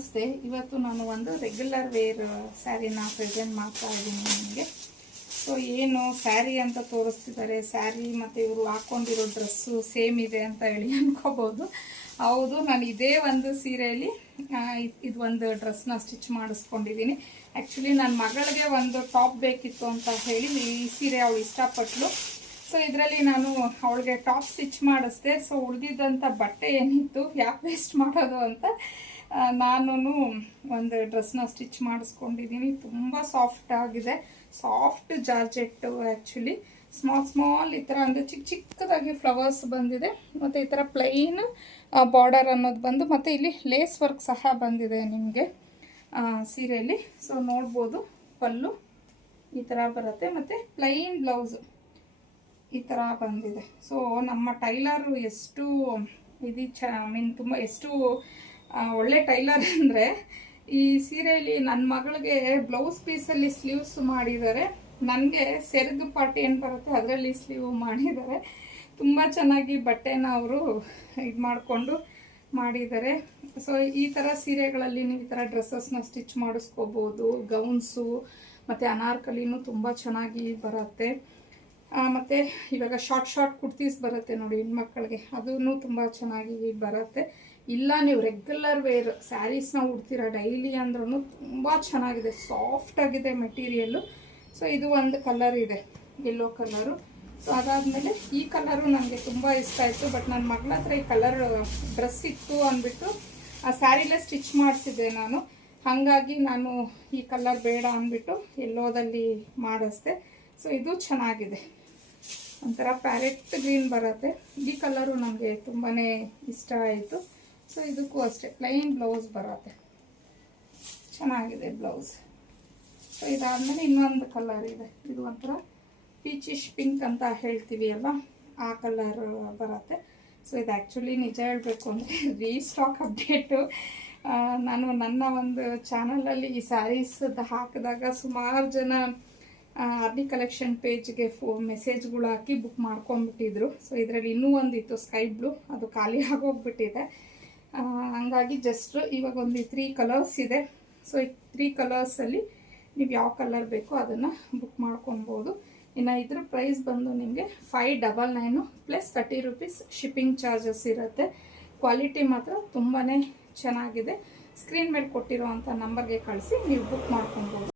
ನಮಸ್ತೆ. ಇವತ್ತು ನಾನು ಒಂದು ರೆಗ್ಯುಲರ್ ವೇರ್ ಸ್ಯಾರಿನ ಪ್ರೆಸೆಂಟ್ ಮಾಡ್ತಾ ಇದ್ದೀನಿ ನಿಮಗೆ. ಸೊ ಏನು ಸ್ಯಾರಿ ಅಂತ ತೋರಿಸ್ತಿದ್ದಾರೆ, ಸ್ಯಾರಿ ಮತ್ತು ಇವರು ಹಾಕ್ಕೊಂಡಿರೋ ಡ್ರೆಸ್ಸು ಸೇಮ್ ಇದೆ ಅಂತ ಹೇಳಿ ಅನ್ಕೋಬೋದು. ಹೌದು, ನಾನು ಇದೇ ಒಂದು ಸೀರೆಯಲ್ಲಿ ಇದು ಒಂದು ಡ್ರೆಸ್ನ ಸ್ಟಿಚ್ ಮಾಡಿಸ್ಕೊಂಡಿದ್ದೀನಿ. ಆ್ಯಕ್ಚುಲಿ ನನ್ನ ಮಗಳಿಗೆ ಒಂದು ಟಾಪ್ ಬೇಕಿತ್ತು ಅಂತ ಹೇಳಿ ಈ ಸೀರೆ ಅವಳು ಇಷ್ಟಪಟ್ಟಳು. ಸೊ ಇದರಲ್ಲಿ ನಾನು ಅವಳಿಗೆ ಟಾಪ್ ಸ್ಟಿಚ್ ಮಾಡಿಸ್ದೆ. ಸೊ ಉಳಿದಿದ್ದಂಥ ಬಟ್ಟೆ ಏನಿತ್ತು ಯಾಕೆ ವೇಸ್ಟ್ ಮಾಡೋದು ಅಂತ ನಾನು ಒಂದು ಡ್ರೆಸ್ನ ಸ್ಟಿಚ್ ಮಾಡಿಸ್ಕೊಂಡಿದ್ದೀನಿ. ತುಂಬ ಸಾಫ್ಟ್ ಆಗಿದೆ, ಸಾಫ್ಟ್ ಜಾರ್ಜೆಟ್ಟು. ಆ್ಯಕ್ಚುಲಿ ಸ್ಮಾಲ್ ಈ ಥರ ಅಂದರೆ ಚಿಕ್ಕದಾಗಿ ಫ್ಲವರ್ಸ್ ಬಂದಿದೆ, ಮತ್ತು ಈ ಥರ ಪ್ಲೈನ್ ಬಾರ್ಡರ್ ಅನ್ನೋದು ಬಂದು, ಮತ್ತು ಇಲ್ಲಿ ಲೇಸ್ ವರ್ಕ್ ಸಹ ಬಂದಿದೆ ನಿಮಗೆ ಸೀರೆಯಲ್ಲಿ. ಸೊ ನೋಡ್ಬೋದು, ಪಲ್ಲು ಈ ಥರ ಬರುತ್ತೆ, ಮತ್ತು ಪ್ಲೈನ್ ಬ್ಲೌಸು ಈ ಥರ ಬಂದಿದೆ. ಸೊ ನಮ್ಮ ಟೈಲರು ಎಷ್ಟು ತುಂಬ ಎಷ್ಟು ಒಳ್ಳೆ ಟೈಲರ್ ಅಂದರೆ, ಈ ಸೀರೆಯಲ್ಲಿ ನನ್ನ ಮಗಳಿಗೆ ಬ್ಲೌಸ್ ಪೀಸಲ್ಲಿ ಸ್ಲೀವ್ಸ್ ಮಾಡಿದ್ದಾರೆ, ನನಗೆ ಸೆರಗು ಪಾರ್ಟ್ ಏನು ಬರುತ್ತೆ ಅದರಲ್ಲಿ ಸ್ಲೀವ್ ಮಾಡಿದ್ದಾರೆ. ತುಂಬ ಚೆನ್ನಾಗಿ ಬಟ್ಟೆನ ಅವರು ಇದು ಮಾಡಿಕೊಂಡು ಮಾಡಿದ್ದಾರೆ. ಸೊ ಈ ಥರ ಸೀರೆಗಳಲ್ಲಿ ನೀವು ಈ ಥರ ಡ್ರೆಸ್ಸಸ್ನ ಸ್ಟಿಚ್ ಮಾಡಿಸ್ಕೋಬೋದು. ಗೌನ್ಸು ಮತ್ತು ಅನಾರ್ಕಲಿನೂ ತುಂಬ ಚೆನ್ನಾಗಿ ಬರುತ್ತೆ. ಮತ್ತು ಇವಾಗ ಶಾರ್ಟ್ ಕುರ್ತೀಸ್ ಬರುತ್ತೆ ನೋಡಿ ಹೆಣ್ಮಕ್ಳಿಗೆ, ಅದೂ ತುಂಬ ಚೆನ್ನಾಗಿ ಬರುತ್ತೆ. ಇಲ್ಲ ನೀವು ರೆಗ್ಯುಲರ್ ವೇರ್ ಸ್ಯಾರೀಸ್ನ ಉಡ್ತೀರ ಡೈಲಿ ಅಂದ್ರೂ ತುಂಬ ಚೆನ್ನಾಗಿದೆ, ಸಾಫ್ಟಾಗಿದೆ ಮೆಟೀರಿಯಲ್ಲು. ಸೊ ಇದು ಒಂದು ಕಲರ್ ಇದೆ, ಯೆಲ್ಲೋ ಕಲರು. ಸೊ ಅದಾದಮೇಲೆ ಈ ಕಲರು ನನಗೆ ತುಂಬ ಇಷ್ಟ ಆಯಿತು. ಬಟ್ ನನ್ನ ಮಗಳ ಹತ್ರ ಈ ಕಲರ್ ಡ್ರೆಸ್ ಇತ್ತು ಅಂದ್ಬಿಟ್ಟು ಆ ಸ್ಯಾರಿಲೇ ಸ್ಟಿಚ್ ಮಾಡಿಸಿದ್ದೆ ನಾನು. ಹಾಗಾಗಿ ನಾನು ಈ ಕಲರ್ ಬೇಡ ಅಂದ್ಬಿಟ್ಟು ಯೆಲ್ಲೋದಲ್ಲಿ ಮಾಡಿಸ್ದೆ. ಸೊ ಇದು ಚೆನ್ನಾಗಿದೆ, ಒಂಥರ ಪ್ಯಾರೆಟ್ ಗ್ರೀನ್ ಬರುತ್ತೆ. ಈ ಕಲರು ನನಗೆ ತುಂಬಾ ಇಷ್ಟ ಆಯಿತು. ಸೊ ಇದಕ್ಕೂ ಅಷ್ಟೇ ಪ್ಲೈನ್ ಬ್ಲೌಸ್ ಬರುತ್ತೆ, ಚೆನ್ನಾಗಿದೆ ಬ್ಲೌಸ್. ಸೊ ಇದಾದಮೇಲೆ ಇನ್ನೊಂದು ಕಲರ್ ಇದೆ, ಇದು ಒಂಥರ ಪೀಚಿಶ್ ಪಿಂಕ್ ಅಂತ ಹೇಳ್ತೀವಿ ಅಲ್ಲ, ಆ ಕಲರ್ ಬರುತ್ತೆ. ಸೊ ಇದು ಆ್ಯಕ್ಚುಲಿ ನಿಜ ಹೇಳಬೇಕು ಅಂದರೆ ರೀಸ್ಟಾಕ್ ಅಪ್ಡೇಟು. ನಾನು ನನ್ನ ಒಂದು ಚಾನಲಲ್ಲಿ ಈ ಸ್ಯಾರೀಸ್ ಹಾಕಿದಾಗ ಸುಮಾರು ಜನ ಆರ್ಡಿ ಕಲೆಕ್ಷನ್ ಪೇಜ್ಗೆ ಮೆಸೇಜ್ಗಳು ಹಾಕಿ ಬುಕ್ ಮಾಡ್ಕೊಂಡ್ಬಿಟ್ಟಿದ್ರು. ಸೊ ಇದರಲ್ಲಿ ಇನ್ನೂ ಒಂದಿತ್ತು ಸ್ಕೈ ಬ್ಲೂ, ಅದು ಖಾಲಿ ಆಗೋಗ್ಬಿಟ್ಟಿದೆ. ಹಂಗಾಗಿ ಜಸ್ಟ್ ಇವಾಗ ಒಂದು 3 ಕಲರ್ಸ್ ಇದೆ. ಸೊ ಈ 3 ಕಲರ್ಸಲ್ಲಿ ನೀವು ಯಾವ ಕಲರ್ ಬೇಕೋ ಅದನ್ನು ಬುಕ್ ಮಾಡ್ಕೊಬೋದು. ಇನ್ನು ಇದ್ರ ಪ್ರೈಸ್ ಬಂದು ನಿಮಗೆ 599 ಪ್ಲಸ್ 30 ರೂಪೀಸ್ ಶಿಪ್ಪಿಂಗ್ ಚಾರ್ಜಸ್ ಇರುತ್ತೆ. ಕ್ವಾಲಿಟಿ ಮಾತ್ರ ತುಂಬಾ ಚೆನ್ನಾಗಿದೆ. ಸ್ಕ್ರೀನ್ ಮೇಲೆ ಕೊಟ್ಟಿರೋ ಅಂಥ ನಂಬರ್ಗೆ ಕಳಿಸಿ ನೀವು ಬುಕ್ ಮಾಡ್ಕೊಬೋದು.